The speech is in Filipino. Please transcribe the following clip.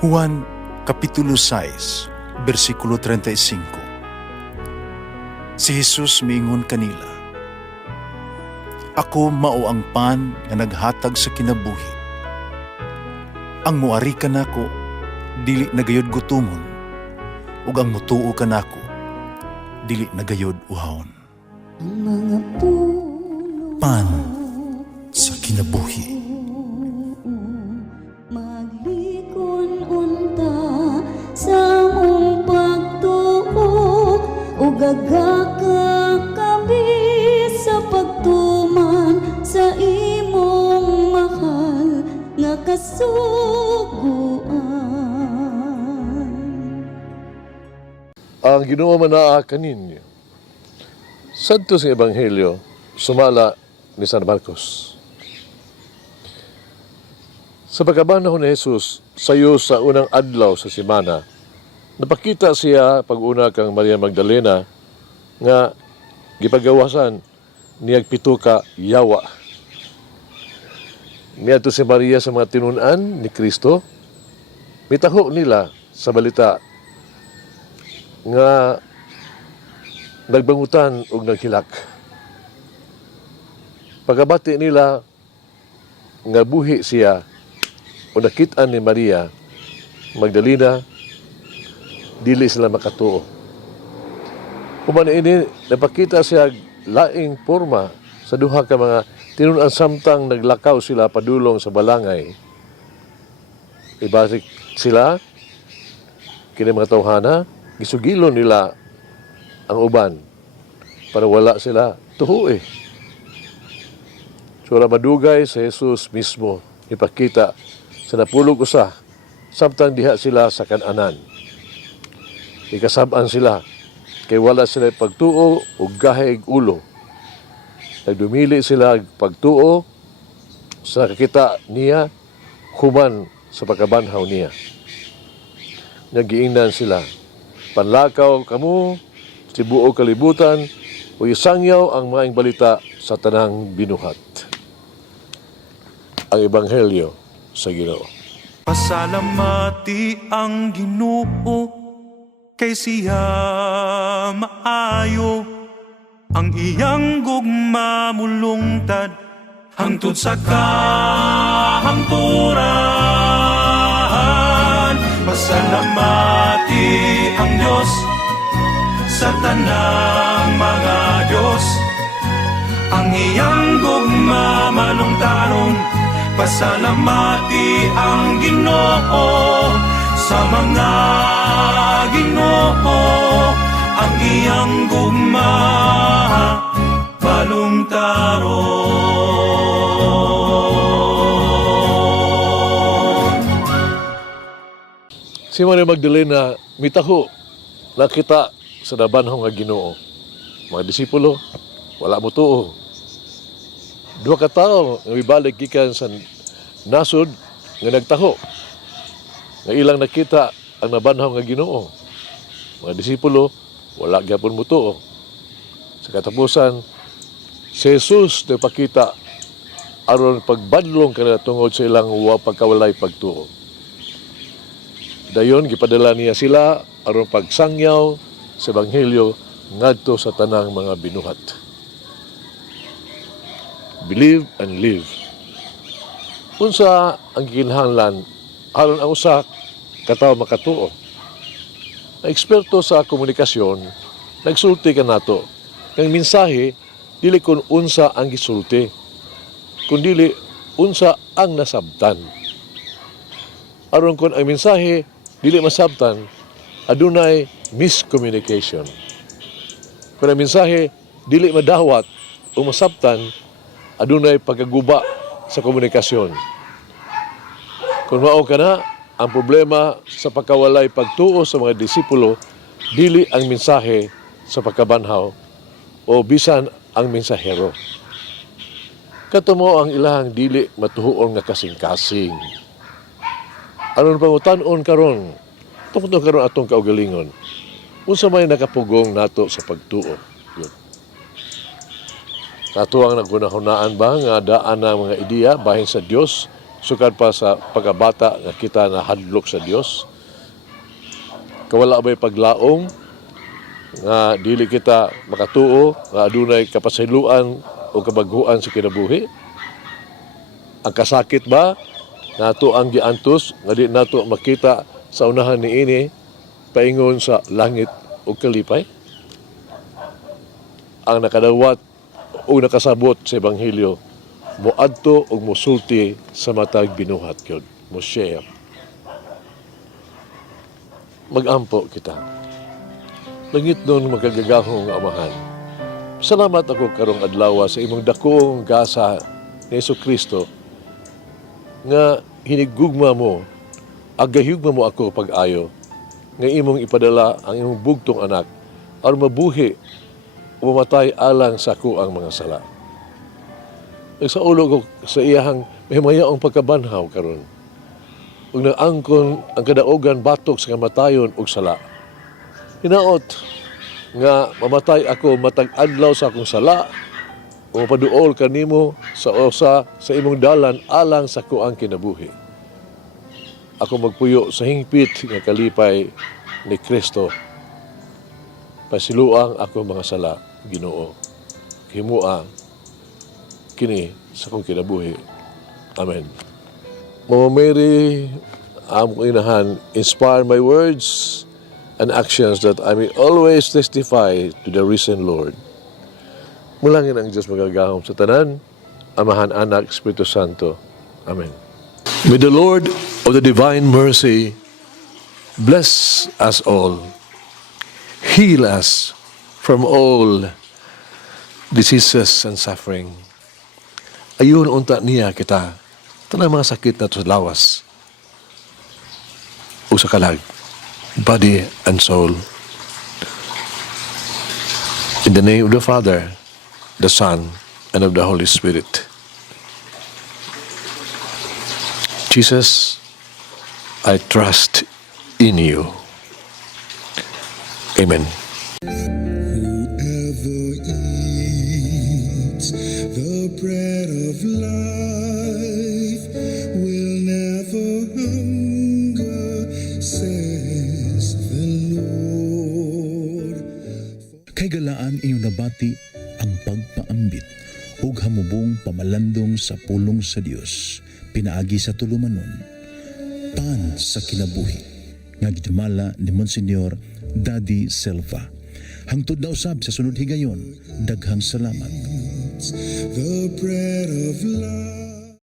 Juan Kapitulo 6, versikulo 35. Si Jesus miingon kanila, "Ako mao ang pan nga naghatag sa kinabuhi. Ang muari kanako dili nagayod gutomon, ug ang mutuo kanako dili nagayod uhawon." Ang mga puno Pan sa kinabuhi. maglikon unta sa mong pagtuo ug gagaka kami sa pagtuman sa imong mahal nga kasuguan. Ang Ginoo manaa kaninyo. Sadto sa Ebanghelyo, sumala ni San Marcos. Sa pagkabanahon ni Jesus, sayo sa unang adlaw sa simana, napakita siya pag-una kang Maria Magdalena nga gipagawasan niyag pito ka yawa. Niadto si Maria sa mga tinunan ni Kristo, mitaho nila sa balita nga nagbangutan ug naghilak. Pagabati nila nga buhi siya o nakit-an ni Maria Magdalena, dili sila makatuo. Kumana ini, napakita siya laing porma sa duha ka mga tinunan samtang naglakaw sila padulong sa balangay. Ibalik sila, kini mga tawhana, gisugilon nila ang uban para wala sila tuho eh. Sura madugay sa Jesus mismo ipakita sa napulog usa samtang diha sila sa Kananan. Ikasab-an sila kay wala sila pagtuo ug gahig ulo. Nagdumili sila pagtuo sa kakita niya human sa pagkabanhaw niya. Nagiingnan sila, "Panlakaw kamo sa tibuok kalibutan o isangyaw ang maayong balita sa tanang binuhat." Ang Ebanghelyo sa Ginoo. Pasalamati ang Ginoo kay siya maayo, ang iyang gugma mulungtad hangtod sa kahangturan. Pasalamati ang Diyos sa tanang mga Diyos, ang iyang gugma malungtaron. Pasalamati ang Ginoo sa mga Ginoo, ang iyang gugma balungtaron. Si Maria Magdalena mitaho nakita sa nabanhong nga Ginoo. Mga disipulo wala mo tuo. Duha ka tawo nga mibalik gikan sa nasod nga nagtaho. Nga ilang nakita ang nabanhaw nga Ginoo. Mga disipulo wala gyapon mo tuo. Sa katapusan, si Jesus nagpakita aron pagbadlong kanila tungod sa ilang pagkawalay pagtuo. Dayon gipadala niya sila aron pagsangyaw sa Ebanghelyo ngadto sa tanang mga binuhat. Believe and live. Unsa ang gikinahanglan aron ang usa ka tawo makatuo. Ang eksperto sa komunikasyon nagsulti ka nato kang mensahe dili kun unsa ang gisulti, kundi unsa ang nasabtan. Aron kun ang mensahe dili masabtan, adunay miscommunication. Kung ang mensahe dili madawat o masabtan, adunay pagkaguba sa komunikasyon. Kung mao kana, ang problema sa pagkawalay pagtuo sa mga disipulo, dili ang mensahe sa pagkabanhaw o bisan ang mensahero. Katumo ang ilahang dili matuhuon nga kasing-kasing. Aron pangutan-on karon, tungod karon atong kaugalingon, unsa may nakapugong nato sa pagtuo. Yun. Katuwang nagunahunaan ba nga daan ng mga ideya bahin sa Dios sukad pa sa pagkabata nga kita na hadlok sa Dios. Kawala ba'y paglaom nga dili kita makatuo nga adunay kapasayloan o kabaguan sa kinabuhi? Ang kasakit ba nato ang giantos nga di nato makita sa unahan niini paingon sa langit o kalipay? Ang nakadawat o nakasabot sa Ebanghelyo moadto og mosulti sa matag binuhat gyud, mo share. Magampo kita. Langit nun magagagahong amahan. Salamat ako karong adlaw sa imong dakong gasa ni Jesucristo nga hinigugma mo, agahigugma mo ako pag-ayo nga imong ipadala ang imong bugtong anak aron mabuhi o mamatay alang sa kuang mga sala. Sa ulo ko sa iyahang mahimayaong pagkabanhaw karon. Ug naangkon ang kadaogan batok sa kamatayon ug sala. Hinaot nga mamatay ako matag adlaw sa akong sala o mapaduol kanimo sa usa sa imong dalan alang sa kuang kinabuhi. Ako magpuyo sa hingpit nga kalipay ni Kristo. Pasiluang ako mga sala, Ginoo. Himua kini sa akong kinabuhi. Amen. Mama Mary, among inahan, inspire my words and actions that I may always testify to the risen Lord. Mulangin ang Diyos magagahom sa tanan, Amahan, Anak, Espiritu Santo. Amen. May the Lord of the divine mercy bless us all, heal us from all diseases and suffering. Ayun unta niya kita, tanang mga sakit na sa lawas o sa kalag, body and soul. In the name of the Father, the Son, and of the Holy Spirit. Jesus, I trust in you. Amen. Whoever eats the bread of life will never hunger, says the Lord. Kay galaan inyong nabati ang pagpaambit ug hamubong pamalandong sa pulong sa Dios pinaagi sa tulumanon pan sa kinabuhi nga gidumala ni Monsignor Daddy Silva. Hangtod na usab sa sunod higayon, daghang salamat. The bread of life.